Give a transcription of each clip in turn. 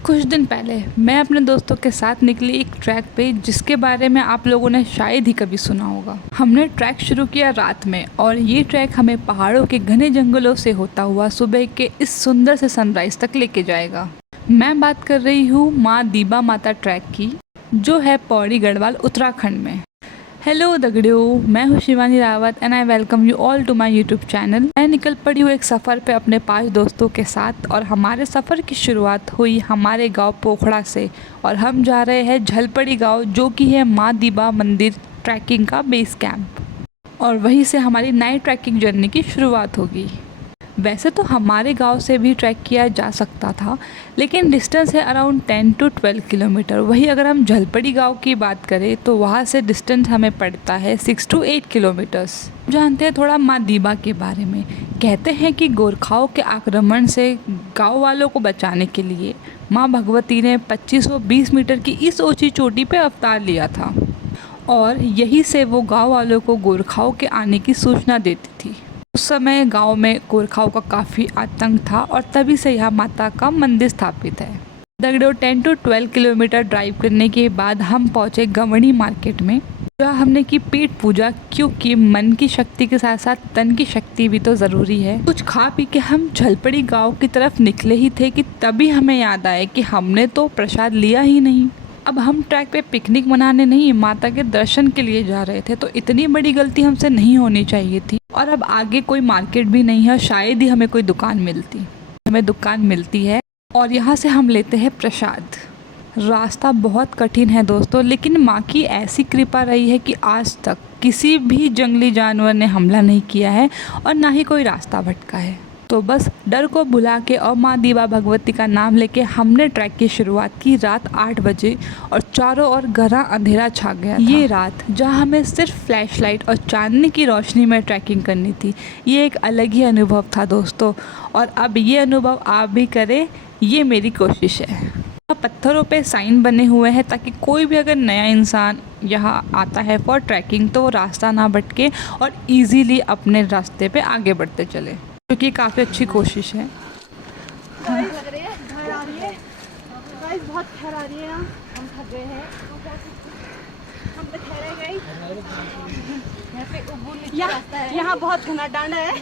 कुछ दिन पहले मैं अपने दोस्तों के साथ निकली एक ट्रैक पे जिसके बारे में आप लोगों ने शायद ही कभी सुना होगा। हमने ट्रैक शुरू किया रात में और ये ट्रैक हमें पहाड़ों के घने जंगलों से होता हुआ सुबह के इस सुंदर से सनराइज तक लेके जाएगा। मैं बात कर रही हूँ माँ दीबा माता ट्रैक की, जो है पौड़ी गढ़वाल उत्तराखंड में। हेलो दगड़ियों, मैं हूँ Shivani Rawat and I welcome you all to my YouTube channel. मैं निकल पड़ी हूँ एक सफ़र पे अपने 5 दोस्तों के साथ और हमारे सफ़र की शुरुआत हुई हमारे गांव पोखड़ा से और हम जा रहे हैं झलपड़ी गांव, जो कि है माँ दीबा मंदिर ट्रैकिंग का बेस कैंप, और वहीं से हमारी नाइट ट्रैकिंग जर्नी की शुरुआत होगी। वैसे तो हमारे गांव से भी ट्रैक किया जा सकता था, लेकिन डिस्टेंस है अराउंड 10 to 12 किलोमीटर। वही अगर हम झलपड़ी गांव की बात करें तो वहां से डिस्टेंस हमें पड़ता है 6 to 8 किलोमीटर्स। जानते हैं थोड़ा माँ दीबा के बारे में। कहते हैं कि गोरखाओं के आक्रमण से गांव वालों को बचाने के लिए माँ भगवती ने 2520 मीटर की इस ऊंची चोटी पर अवतार लिया था और यही से वो गाँव वालों को गोरखाओं के आने की सूचना देती थी। उस समय गांव में गोरखाओं का काफ़ी आतंक था और तभी से यहाँ माता का मंदिर स्थापित है। दगड़ियों 10 to 12 किलोमीटर ड्राइव करने के बाद हम पहुँचे गवणी मार्केट में, जहाँ हमने की पेट पूजा, क्योंकि मन की शक्ति के साथ साथ तन की शक्ति भी तो ज़रूरी है। कुछ खा पी के हम झलपड़ी गाँव की तरफ निकले ही थे कि तभी हमें याद आया कि हमने तो प्रसाद लिया ही नहीं। अब हम ट्रैक पे पिकनिक मनाने नहीं, माता के दर्शन के लिए जा रहे थे, तो इतनी बड़ी गलती हमसे नहीं होनी चाहिए थी। और अब आगे कोई मार्केट भी नहीं है, शायद ही हमें कोई दुकान मिलती। हमें दुकान मिलती है और यहाँ से हम लेते हैं प्रसाद। रास्ता बहुत कठिन है दोस्तों, लेकिन माँ की ऐसी कृपा रही है कि आज तक किसी भी जंगली जानवर ने हमला नहीं किया है और ना ही कोई रास्ता भटका है। तो बस डर को भुला के और माँ दीबा भगवती का नाम लेके हमने ट्रैक की शुरुआत की रात 8 बजे और चारों ओर गहरा अंधेरा छा गया था। ये रात जहाँ हमें सिर्फ फ्लैशलाइट और चांदनी की रोशनी में ट्रैकिंग करनी थी, ये एक अलग ही अनुभव था दोस्तों। और अब ये अनुभव आप भी करें, ये मेरी कोशिश है। पत्थरों पे साइन बने हुए हैं ताकि कोई भी अगर नया इंसान यहाँ आता है फॉर ट्रैकिंग तो वो रास्ता ना भटके और इजीली अपने रास्ते पे आगे बढ़ते चले, क्योंकि ये काफ़ी अच्छी कोशिश है। लग रही है, घर आ रही है, गाइस बहुत ठहर आ रही है। हम थक गए हैं, हम तो ठहरे गए। यहाँ पे ऊपर नीचे रास्ता है, यहाँ बहुत घना डांडा है।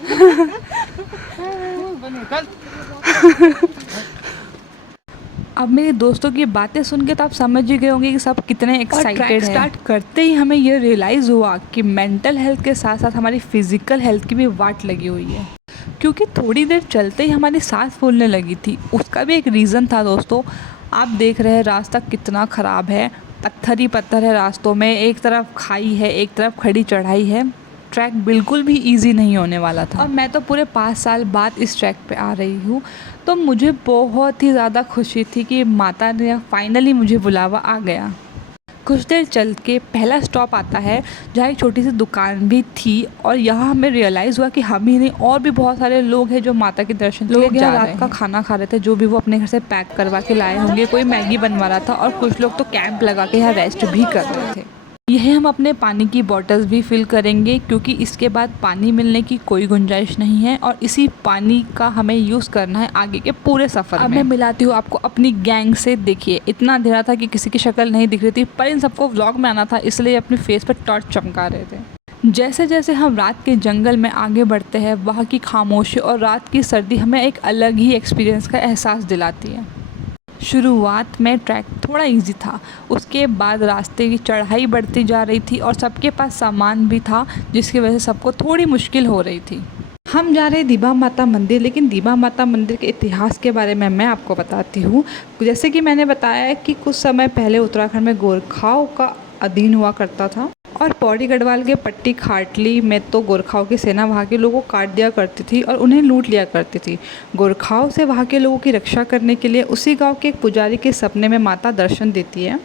अब मेरे दोस्तों की बातें सुन के तो आप समझ ही गए होंगे कि सब कितने एक्साइटेड हैं। स्टार्ट करते ही हमें ये रियलाइज़ हुआ कि मेंटल हेल्थ के साथ साथ हमारी फिजिकल हेल्थ की भी वाट लगी हुई है, क्योंकि थोड़ी देर चलते ही हमारी सांस फूलने लगी थी। उसका भी एक रीज़न था दोस्तों। आप देख रहे हैं रास्ता कितना ख़राब है, पत्थर ही पत्थर है रास्तों में, एक तरफ खाई है, एक तरफ खड़ी चढ़ाई है। ट्रैक बिल्कुल भी इजी नहीं होने वाला था और मैं तो पूरे 5 साल बाद इस ट्रैक पे आ रही हूँ, तो मुझे बहुत ही ज़्यादा खुशी थी कि माता ने फाइनली मुझे बुलावा आ गया। कुछ देर चल के पहला स्टॉप आता है जहाँ एक छोटी सी दुकान भी थी और यहाँ हमें रियलाइज़ हुआ कि हम ही नहीं और भी बहुत सारे लोग हैं जो माता के दर्शन के लिए जा रहे हैं। रात का खाना खा रहे थे, जो भी वो अपने घर से पैक करवा के लाए होंगे। कोई मैगी बनवा रहा था और कुछ लोग तो कैंप लगा के यहाँ रेस्ट भी कर रहे थे। यह हम अपने पानी की बॉटल्स भी फिल करेंगे, क्योंकि इसके बाद पानी मिलने की कोई गुंजाइश नहीं है और इसी पानी का हमें यूज़ करना है आगे के पूरे सफ़र में। अब मैं मिलाती हूँ आपको अपनी गैंग से। देखिए इतना अंधेरा था कि किसी की शक्ल नहीं दिख रही थी, पर इन सबको व्लॉग में आना था, इसलिए अपने फेस पर टॉर्च चमका रहे थे। जैसे जैसे हम रात के जंगल में आगे बढ़ते हैं, वहाँ की खामोशी और रात की सर्दी हमें एक अलग ही एक्सपीरियंस का एहसास दिलाती है। शुरुआत में ट्रैक थोड़ा इजी था, उसके बाद रास्ते की चढ़ाई बढ़ती जा रही थी और सबके पास सामान भी था, जिसकी वजह से सबको थोड़ी मुश्किल हो रही थी। हम जा रहे दीबा माता मंदिर, लेकिन दीबा माता मंदिर के इतिहास के बारे में मैं आपको बताती हूँ। जैसे कि मैंने बताया कि कुछ समय पहले उत्तराखंड में गोरखाओं का अधीन हुआ करता था और पौड़ी गढ़वाल के पट्टी खाटली में तो गोरखाओं की सेना वहाँ के लोगों को काट दिया करती थी और उन्हें लूट लिया करती थी। गोरखाओं से वहाँ के लोगों की रक्षा करने के लिए उसी गांव के एक पुजारी के सपने में माता दर्शन देती है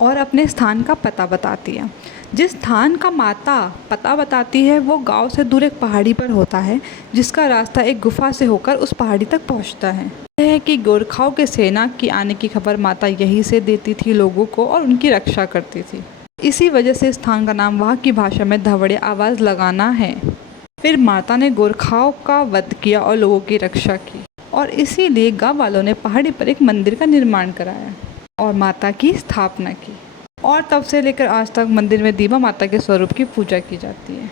और अपने स्थान का पता बताती है। जिस स्थान का माता पता बताती है वो गांव से दूर एक पहाड़ी पर होता है, जिसका रास्ता एक गुफा से होकर उस पहाड़ी तक पहुंचता है। यह है कि गोरखाओं के सेना की आने की खबर माता यहीं से देती थी लोगों को और उनकी रक्षा करती थी। इसी वजह से स्थान का नाम वहाँ की भाषा में धवड़े आवाज़ लगाना है। फिर माता ने गोरखाओं का वध किया और लोगों की रक्षा की। और इसीलिए गांव वालों ने पहाड़ी पर एक मंदिर का निर्माण कराया और माता की स्थापना की। और तब से लेकर आज तक मंदिर में दीवा माता के स्वरूप की पूजा की जाती है।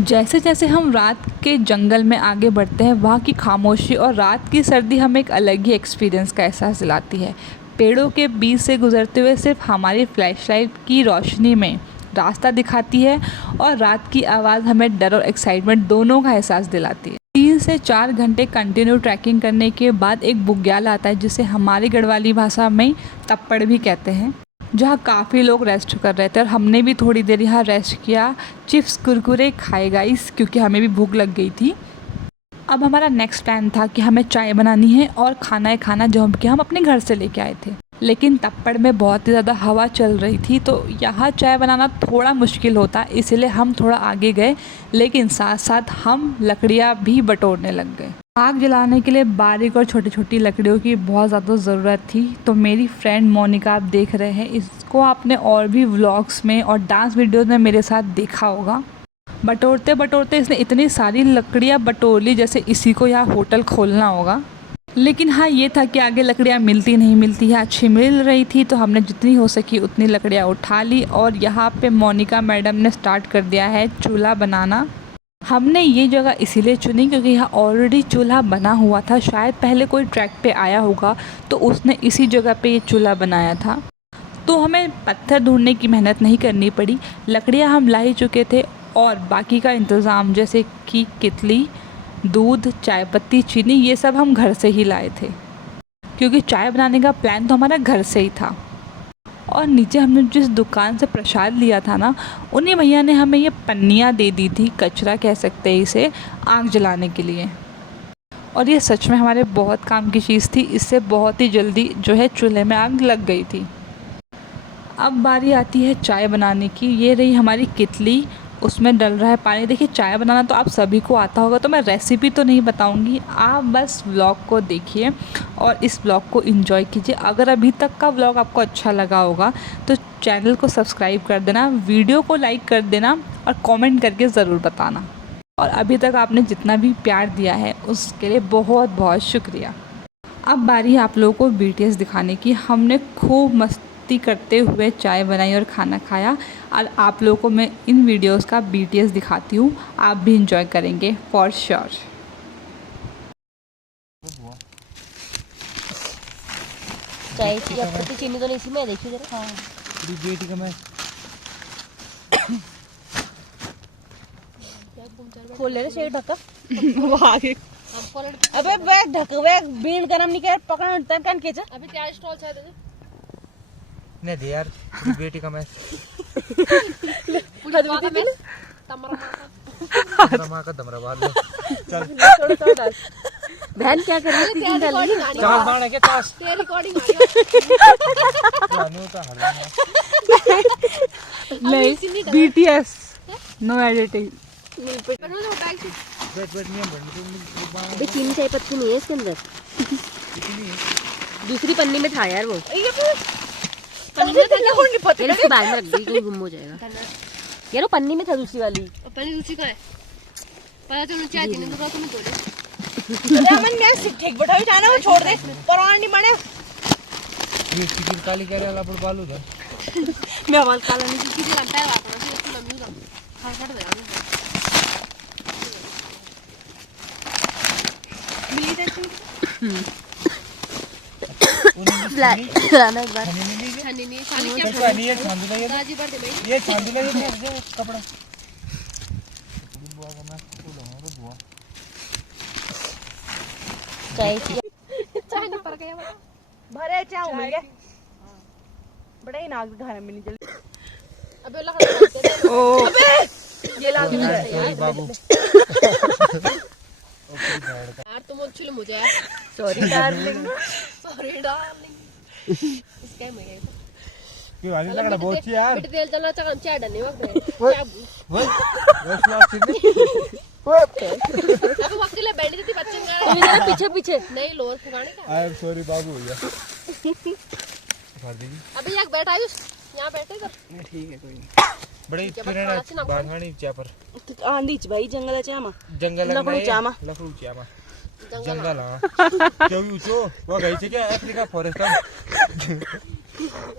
जैसे जैसे हम रात के जंगल में आगे बढ़ते हैं, वहाँ की खामोशी और रात की सर्दी हमें एक अलग ही एक्सपीरियंस का एहसास दिलाती है। पेड़ों के बीच से गुजरते हुए सिर्फ हमारी फ्लैशलाइट की रोशनी में रास्ता दिखाती है और रात की आवाज़ हमें डर और एक्साइटमेंट दोनों का एहसास दिलाती है। 3 से 4 घंटे कंटिन्यू ट्रैकिंग करने के बाद एक बुग्याल आता है, जिसे हमारी गढ़वाली भाषा में तप्पड़ भी कहते हैं, जहाँ काफ़ी लोग रेस्ट कर रहे थे और हमने भी थोड़ी देर यहाँ रेस्ट किया, चिप्स कुरकुरे खाए गाइस, क्योंकि हमें भी भूख लग गई थी। अब हमारा नेक्स्ट प्लान था कि हमें चाय बनानी है और खाना है खाना जो हम अपने घर से लेके आए थे, लेकिन तप्पड़ में बहुत ही ज़्यादा हवा चल रही थी, तो यहाँ चाय बनाना थोड़ा मुश्किल होता, इसीलिए हम थोड़ा आगे गए, लेकिन साथ साथ हम लकड़ियाँ भी बटोरने लग गए। आग जलाने के लिए बारीक और छोटी छोटी लकड़ियों की बहुत ज़्यादा ज़रूरत थी। तो मेरी फ्रेंड मोनिका, आप देख रहे हैं, इसको आपने और भी व्लॉग्स में और डांस वीडियोज़ में मेरे साथ देखा होगा। बटोरते बटोरते इसने इतनी सारी लकड़ियाँ बटोर ली जैसे इसी को यहाँ होटल खोलना होगा। लेकिन हाँ, ये था कि आगे लकड़ियाँ मिलती नहीं मिलती है, अच्छी मिल रही थी, तो हमने जितनी हो सकी उतनी लकड़ियाँ उठा ली और यहाँ पे मोनिका मैडम ने स्टार्ट कर दिया है चूल्हा बनाना। हमने ये जगह इसीलिए चुनी क्योंकि यहाँ ऑलरेडी चूल्हा बना हुआ था, शायद पहले कोई ट्रैक पे आया होगा तो उसने इसी जगह पे ये चूल्हा बनाया था, तो हमें पत्थर ढूंढने की मेहनत नहीं करनी पड़ी। लकड़ियाँ हम ला ही चुके थे और बाकी का इंतज़ाम जैसे कि कितली, दूध, चाय पत्ती, चीनी, ये सब हम घर से ही लाए थे, क्योंकि चाय बनाने का प्लान तो हमारा घर से ही था। और नीचे हमने जिस दुकान से प्रसाद लिया था ना, उन्हीं भैया ने हमें ये पन्नियाँ दे दी थी, कचरा कह सकते हैं इसे, आग जलाने के लिए। और ये सच में हमारे बहुत काम की चीज़ थी, इससे बहुत ही जल्दी जो है चूल्हे में आग लग गई थी। अब बारी आती है चाय बनाने की। ये रही हमारी कितली, उसमें डल रहा है पानी। देखिए, चाय बनाना तो आप सभी को आता होगा, तो मैं रेसिपी तो नहीं बताऊंगी, आप बस व्लॉग को देखिए और इस व्लॉग को एंजॉय कीजिए। अगर अभी तक का व्लॉग आपको अच्छा लगा होगा तो चैनल को सब्सक्राइब कर देना, वीडियो को लाइक कर देना और कमेंट करके ज़रूर बताना। और अभी तक आपने जितना भी प्यार दिया है उसके लिए बहुत बहुत शुक्रिया। अब बारी है आप लोगों को BTS दिखाने की। हमने खूब मस्ती करते हुए चाय बनाई और खाना खाया, और आप लोगों को मैं इन वीडियोस का BTS दिखाती हूँ, आप भी इंजॉय करेंगे फॉर श्योर। चाय की पत्ती चीनी तो नहीं थी, मैं देखी जरा। हाँ, बेटी का मैं खोल ले रे शेर ढक्का। वो आगे अबे बैग ढक, बैग बीन गरम नहीं कर, पकड़ तन के जा। अभी क्या स्टॉल है तुझे? नहीं दे यार, बेटी का मैं पूरी बात में तमरा मां का दमरा बाल लो। चल थोड़ा डाल। बहन क्या कर रही थी? डाल ली। चाल बाण है क्या चास तेरी रिकॉर्डिंग आ रही है। जानो तो हल्ला नहीं, BTS नो एडिटिंग। बैठ बैठ नहीं बन अबे चीनी चाय पत्ती नहीं है इसके अंदर, दूसरी पन्नी में था यार वो। पन्नी में था क्या? नहीं पता। इसके बाद में रख दी, कहीं गुम हो जाएगा यार। वो पन्नी में था दूसरी वाली। पन्नी दूसरी का है, पता चलो चाय देने दो तुम बोले। मन मैं ठीक बैठा ही जाना, वो छोड़ दे, परवान नहीं माने। ये चिकन काली करे वाला पर बालू था। मैं बाल काला नहीं किसी लगता है वापस से इसको लम्बी हो खा कर दे यार। मिली टेंशन लाना एक बार। छानी नहीं, छानी क्या कैसा नहीं है छांदू लगे दादी पर दे भाई। ये छांदू लगे ये कपड़ा बुआ का मैं खोलूंगा तो बुआ चाय चाय नहीं पर गया भरे चाय मिल गए, बड़ा ही नाक दिखाने में नहीं जल्दी। अबे लगा ओ ये ला दे सॉरी बाबू। यार, तुम अच्छी मुझे यार। Sorry darling. Sorry darling. इसका मैं गया क्यों आने लगा बहुत यार बेटे तेल चलना चाह चाय डालने वक्त है क्या वो स्लॉट नहीं अबे वक्त के लिए बैंड देती बच्चे का पीछे पीछे नहीं लोअर फुगाने का। आई एम सॉरी बाबू भैया कर दीजिए। अबे एक बैठा है यहां बैठे कर। ठीक है कोई नहीं बड़ी पिरण बाधाणी च्या पर आंधी च भाई जंगल चामा जंगल लफड़ू चामा लफड़ू चामा जंगल हाँ क्यों ऊँचो वो गई थी क्या अफ्रीका फॉरेस्ट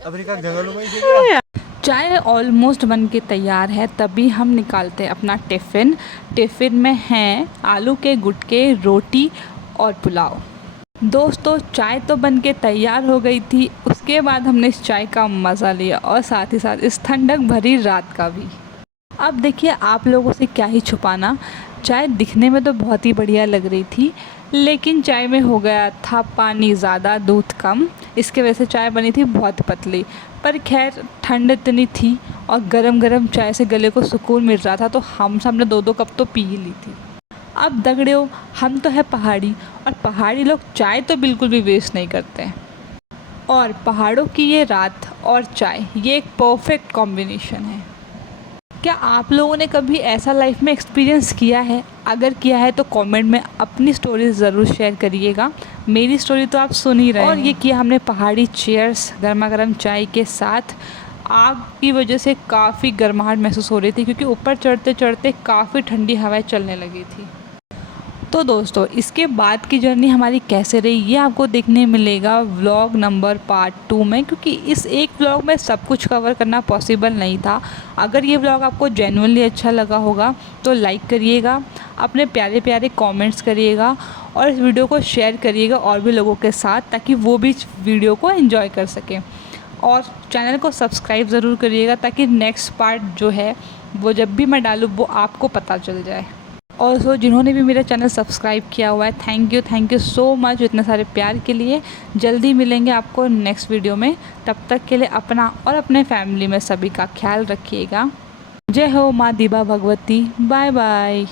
अफ्रीका जंगलों में ही क्या। चाय ऑलमोस्ट बन के तैयार है, तभी हम निकालते हैं अपना टिफ़िन। टिफ़िन में हैं आलू के गुटके, रोटी और पुलाव। दोस्तों चाय तो बन के तैयार हो गई थी, उसके बाद हमने इस चाय का मज़ा लिया और साथ ही साथ इस ठंडक भरी रात का भी। अब देखिए आप लोगों से क्या ही छुपाना, चाय दिखने में तो बहुत ही बढ़िया लग रही थी, लेकिन चाय में हो गया था पानी ज़्यादा दूध कम। इसके वजह से चाय बनी थी बहुत पतली। पर खैर ठंड इतनी थी और गरम गरम चाय से गले को सुकून मिल रहा था, तो हम सब ने 2-2 कप तो पी ही ली थी। अब दगड़ियों हम तो है पहाड़ी, और पहाड़ी लोग चाय तो बिल्कुल भी वेस्ट नहीं करते हैं। और पहाड़ों की ये रात और चाय, ये एक परफेक्ट कॉम्बिनेशन है। क्या आप लोगों ने कभी ऐसा लाइफ में एक्सपीरियंस किया है? अगर किया है तो कमेंट में अपनी स्टोरी ज़रूर शेयर करिएगा। मेरी स्टोरी तो आप सुन ही रहे हैं। और ये किया हमने पहाड़ी चेयर्स गर्मा गर्म चाय के साथ। आग की वजह से काफ़ी गर्माहट महसूस हो रही थी, क्योंकि ऊपर चढ़ते चढ़ते काफ़ी ठंडी हवाएं चलने लगी थी। तो दोस्तों इसके बाद की जर्नी हमारी कैसे रही ये आपको देखने मिलेगा व्लॉग नंबर पार्ट 2 में, क्योंकि इस एक व्लॉग में सब कुछ कवर करना पॉसिबल नहीं था। अगर ये व्लॉग आपको जेन्युइनली अच्छा लगा होगा तो लाइक करिएगा, अपने प्यारे प्यारे कमेंट्स करिएगा और इस वीडियो को शेयर करिएगा और भी लोगों के साथ, ताकि वो भी इस वीडियो को एंजॉय कर सकें। और चैनल को सब्सक्राइब ज़रूर करिएगा, ताकि नेक्स्ट पार्ट जो है वो जब भी मैं डालूँ वो आपको पता चल जाए। और सो जिन्होंने भी मेरा चैनल सब्सक्राइब किया हुआ है, थैंक यू सो मच इतने सारे प्यार के लिए। जल्दी मिलेंगे आपको नेक्स्ट वीडियो में, तब तक के लिए अपना और अपने फैमिली में सभी का ख्याल रखिएगा। जय हो माँ दिबा भगवती। Bye bye.